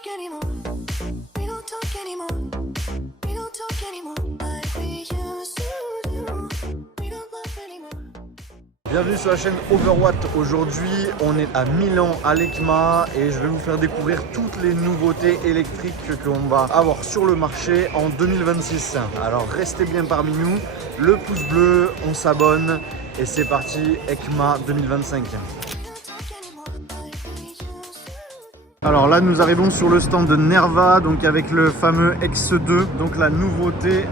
talk anymore. We don't talk anymore. We don't talk anymore like we used to do. We don't love anymore. Bienvenue sur la chaîne Overwatt. Aujourd'hui, on est à Milan, à l'EICMA, et je vais vous faire découvrir toutes les nouveautés électriques qu'on va avoir sur le marché en 2026. Alors restez bien parmi nous, le pouce bleu, on s'abonne, et c'est parti, EICMA 2025. Alors là, nous arrivons sur le stand de Nerva, donc avec le fameux X2, donc la nouveauté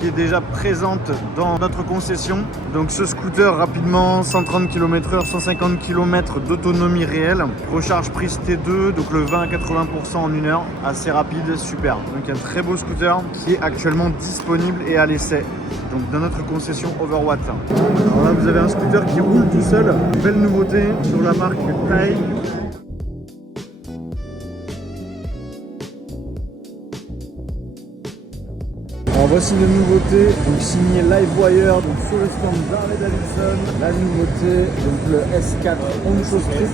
qui est déjà présente dans notre concession. Donc ce scooter rapidement, 130 km/h, 150 km d'autonomie réelle, recharge prise T2, donc le 20 à 80% en 1 heure, assez rapide, super. Donc un très beau scooter qui est actuellement disponible et à l'essai, donc dans notre concession Overwatt. Alors là, vous avez un scooter qui roule tout seul, belle nouveauté sur la marque Tai. Alors voici une nouveauté, donc signée Livewire, donc sur le stand d'Harley Davidson. La nouveauté, donc le S4 Honcho Street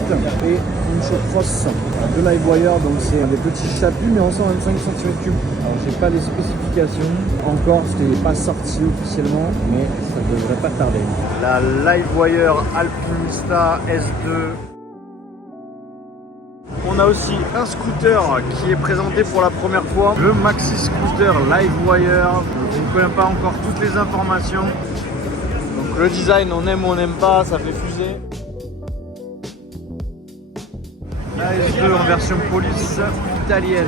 et Honcho Cross de Livewire, donc c'est des petits chapus mais en 125 cm3. Alors j'ai pas les spécifications, encore c'était pas sorti officiellement, mais ça devrait pas tarder. La Livewire Alpinista S2. On a aussi un scooter qui est présenté pour la première fois, le Maxi Scooter Livewire. Je ne connais pas encore toutes les informations. Donc le design, on aime ou on n'aime pas, ça fait fuser. La S2 en version police italienne.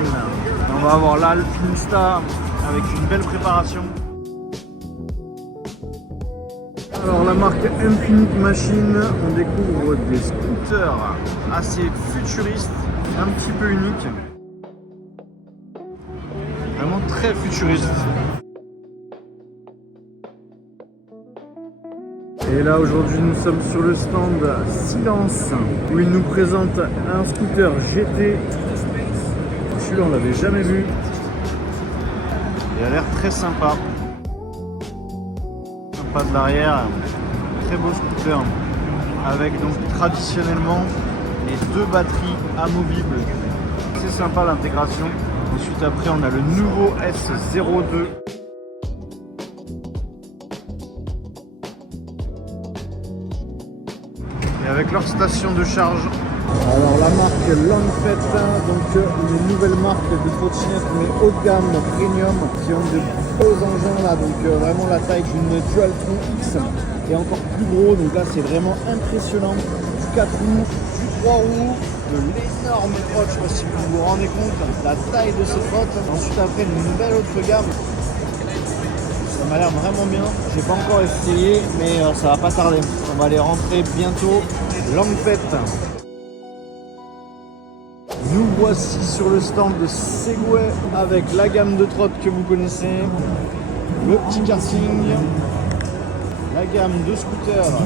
On va avoir l'Alpinista avec une belle préparation. Alors la marque Infinite Machine, on découvre des scooters assez futuristes, un petit peu uniques, vraiment très futuristes. Et là aujourd'hui nous sommes sur le stand Silence où il nous présente un scooter GT. Celui-là on l'avait jamais vu. Il a l'air très sympa. De l'arrière, très beau scooter avec donc traditionnellement les deux batteries amovibles. C'est sympa l'intégration. Ensuite après on a le nouveau S02. Et avec leur station de charge. Alors la marque Longfet, donc une nouvelle marque de trottinette mais haut de gamme, premium, qui ont de beaux engins là, donc vraiment la taille d'une Dualtron X et encore plus gros, donc là c'est vraiment impressionnant. Du 4 roues, du 3 roues, de l'énorme trotte, je sais pas si vous vous rendez compte, la taille de ce trotte. Ensuite après une nouvelle autre gamme, ça m'a l'air vraiment bien, j'ai pas encore essayé mais ça va pas tarder, on va les rentrer bientôt. Longfet. Nous voici sur le stand de Segway avec la gamme de trottes que vous connaissez, le petit karting, la gamme de scooters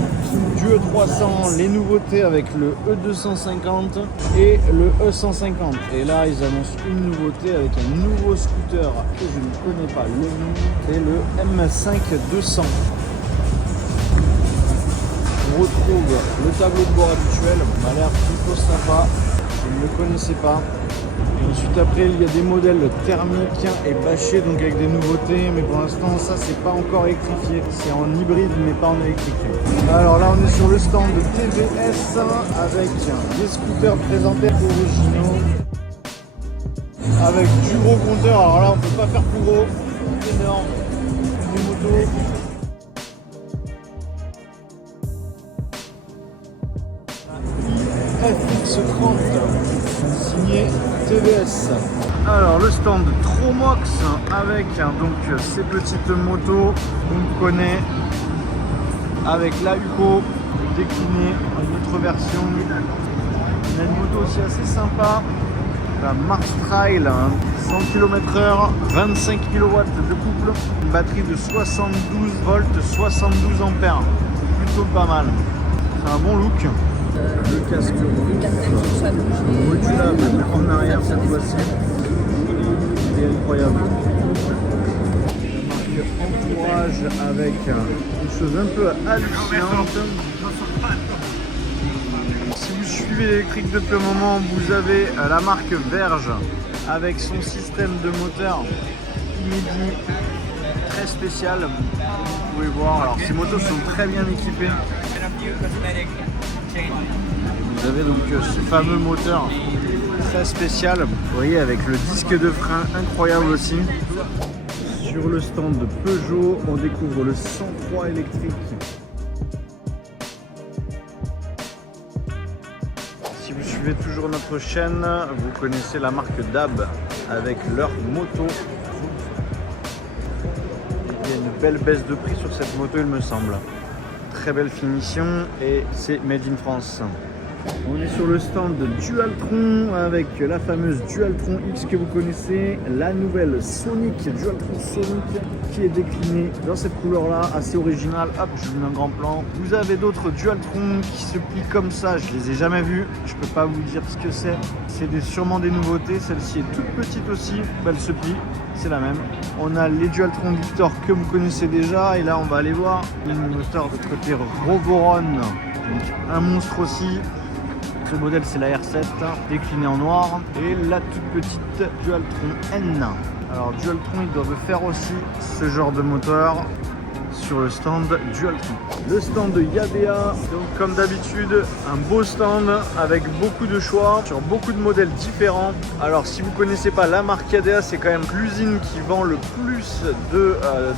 du E300, les nouveautés avec le E250 et le E150. Et là ils annoncent une nouveauté avec un nouveau scooter que je ne connais pas le nom, c'est le M5 200. On retrouve le tableau de bord habituel, ça a l'air plutôt sympa. Je ne le connaissais pas. Et ensuite après il y a des modèles thermiques et bâchés, donc avec des nouveautés, mais pour l'instant ça c'est pas encore électrifié, c'est en hybride mais pas en électrique. Alors là on est sur le stand de TVS avec des scooters présentés originaux avec du gros compteur. Alors là on peut pas faire plus gros, c'est énorme, des motos. FX30 signé TVS. Alors le stand Tromox avec donc ces petites motos qu'on connaît avec la Uco déclinée en autre version. On a une moto aussi assez sympa, la Mars Trail, 100 km/h, 25 kW de couple, une batterie de 72 volts, 72 ampères, plutôt pas mal. C'est un bon look. Le casque modulable en arrière cette fois-ci. C'est incroyable. La marque Entourage avec une chose un peu hallucinante. Si vous suivez suivez l'électrique depuis un moment, vous avez la marque Verge avec son système de moteur inédit, très spécial. Vous pouvez voir, alors ces motos sont très bien équipées. Vous avez donc ce fameux moteur très spécial, vous voyez, avec le disque de frein incroyable aussi. Sur le stand de Peugeot, on découvre le 103 électrique. Si vous suivez toujours notre chaîne, vous connaissez la marque DAB avec leur moto. Il y a une belle baisse de prix sur cette moto, il me semble. Très belle finition et c'est Made in France. On est sur le stand de Dualtron avec la fameuse Dualtron X que vous connaissez, la nouvelle Sonic, Dualtron Sonic qui est déclinée dans cette couleur là, assez originale. Hop, je vous mets un grand plan. Vous avez d'autres Dualtron qui se plient comme ça, je les ai jamais vus, je peux pas vous dire ce que c'est. C'est sûrement des nouveautés, celle-ci est toute petite aussi, elle se plie, c'est la même. On a les Dualtron Victor que vous connaissez déjà et là on va aller voir le moteur de côté Roboron, donc un monstre aussi. Ce modèle c'est la R7 déclinée en noir et la toute petite Dualtron N. Alors Dualtron ils doivent faire aussi ce genre de moteur sur le stand Dualtron. Le stand de Yadea, donc comme d'habitude un beau stand avec beaucoup de choix sur beaucoup de modèles différents. Alors si vous connaissez pas la marque Yadea, c'est quand même l'usine qui vend le plus de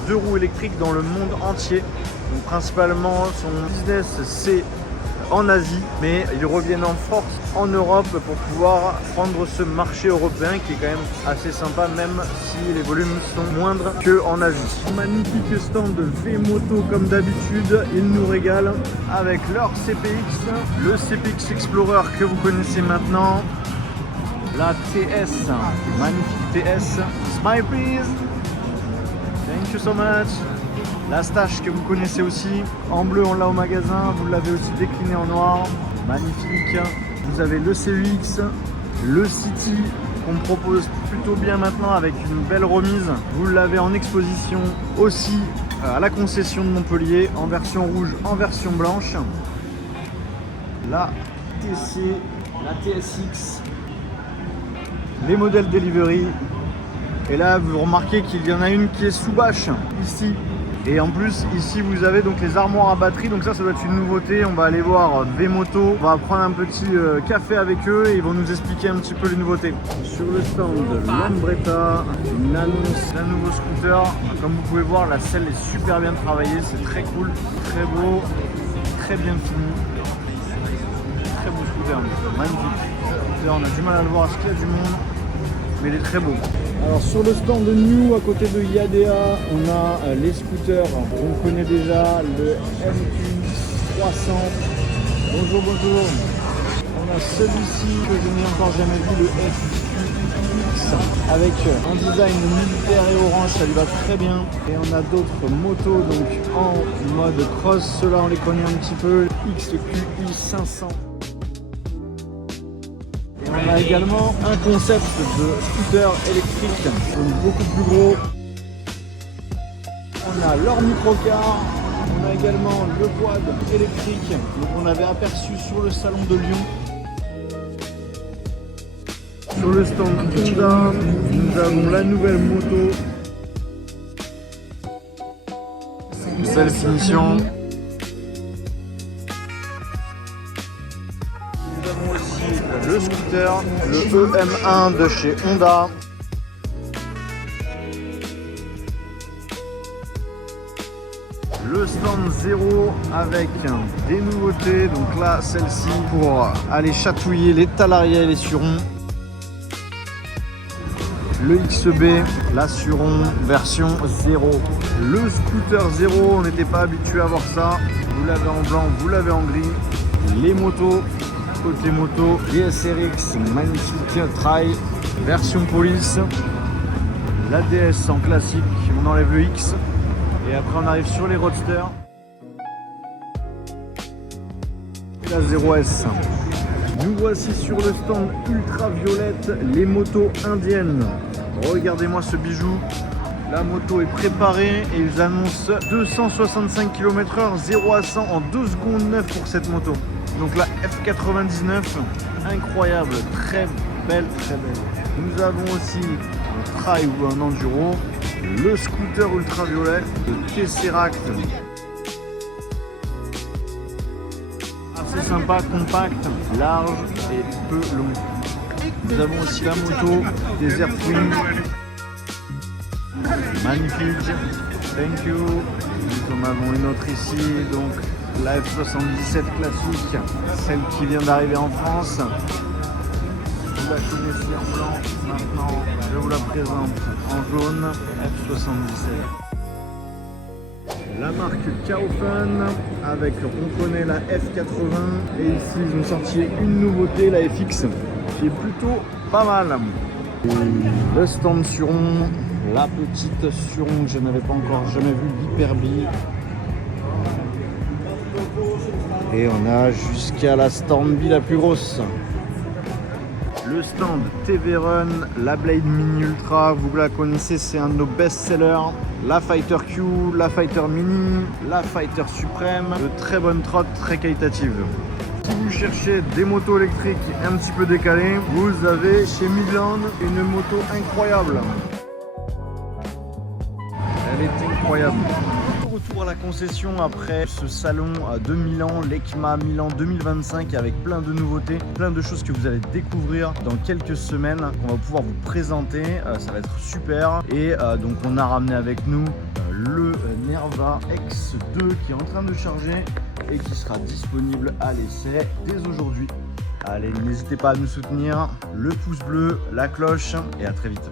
deux roues électriques dans le monde entier. Donc principalement son business c'est en Asie, mais ils reviennent en force en Europe pour pouvoir prendre ce marché européen qui est quand même assez sympa, même si les volumes sont moindres qu'en Asie. Magnifique stand de V-Moto comme d'habitude, ils nous régalent avec leur CPX, le CPX Explorer que vous connaissez maintenant, la TS, magnifique TS, smile please, thank you so much. La Stache que vous connaissez aussi, en bleu on l'a au magasin, vous l'avez aussi décliné en noir, magnifique. Vous avez le CEX, le City qu'on propose plutôt bien maintenant avec une belle remise. Vous l'avez en exposition aussi à la concession de Montpellier, en version rouge, en version blanche. La TC, la TSX, les modèles Delivery. Et là vous remarquez qu'il y en a une qui est sous bâche ici. Et en plus ici vous avez donc les armoires à batterie, donc ça doit être une nouveauté. On va aller voir V-Moto, on va prendre un petit café avec eux et ils vont nous expliquer un petit peu les nouveautés. Sur le stand de Lambretta, une annonce d'un nouveau scooter. Comme vous pouvez voir, la selle est super bien travaillée, c'est très cool, très beau, très bien fini. Très beau scooter, magnifique. Là, on a du mal à le voir parce qu'il y a du monde, mais il est très beau. Alors sur le stand de New, à côté de Yadea, on a les scooters. On connaît déjà le MQX 300. Bonjour, bonjour. On a celui-ci que je n'ai encore jamais vu, le FQX, avec un design militaire et orange, ça lui va très bien. Et on a d'autres motos donc en mode cross. Ceux-là on les connaît un petit peu, XQI 500. On a également un concept de scooter électrique, donc beaucoup plus gros. On a leur microcar, on a également le quad électrique, donc on avait aperçu sur le salon de Lyon. Sur le stand Honda, nous avons la nouvelle moto. Belle finition. Le scooter, le EM1 de chez Honda. Le stand 0 avec des nouveautés, donc là celle-ci pour aller chatouiller les talariels et les surons. Le XB, la Suron version 0. Le scooter 0, on n'était pas habitué à voir ça. Vous l'avez en blanc, vous l'avez en gris. Les motos. Côté moto, les SRX, magnifique trail, version police, la DS en classique, on enlève le X et après on arrive sur les roadsters et la 0S. Nous voici sur le stand ultraviolette, les motos indiennes. Regardez-moi ce bijou, La moto est préparée et ils annoncent 265 km/h, 0 à 100 en 2 secondes 9 pour cette moto. Donc la F99, incroyable, très belle, très belle. Nous avons aussi un trail ou un enduro, le scooter ultraviolet, le Tesseract. Assez sympa, compact, large et peu long. Nous avons aussi la moto Desert Wing. Magnifique, thank you. Nous en avons une autre ici, donc la F77 classique, celle qui vient d'arriver en France. Vous la connaissez en blanc, maintenant je vous la présente en jaune, F77. La marque Kaofen, avec, on connaît la F80, et ici ils ont sorti une nouveauté, la FX, qui est plutôt pas mal. Et le stand Suron, la petite Suron que je n'avais pas encore jamais vue, l'Hyper-Bee. Et on a jusqu'à la Storm-Bee la plus grosse. Le stand TV Run, la Blade Mini Ultra, vous la connaissez, c'est un de nos best-sellers. La Fighter Q, la Fighter Mini, la Fighter Supreme, de très bonnes trottes, très qualitatives. Si vous cherchez des motos électriques un petit peu décalées, vous avez chez Midland une moto incroyable. Elle est incroyable. Retour à la concession après ce salon de Milan, l'EICMA Milan 2025, avec plein de nouveautés, plein de choses que vous allez découvrir dans quelques semaines, qu'on va pouvoir vous présenter. Ça va être super. Et donc on a ramené avec nous le Nerva X2 qui est en train de charger et qui sera disponible à l'essai dès aujourd'hui. Allez, n'hésitez pas à nous soutenir, le pouce bleu, la cloche et à très vite.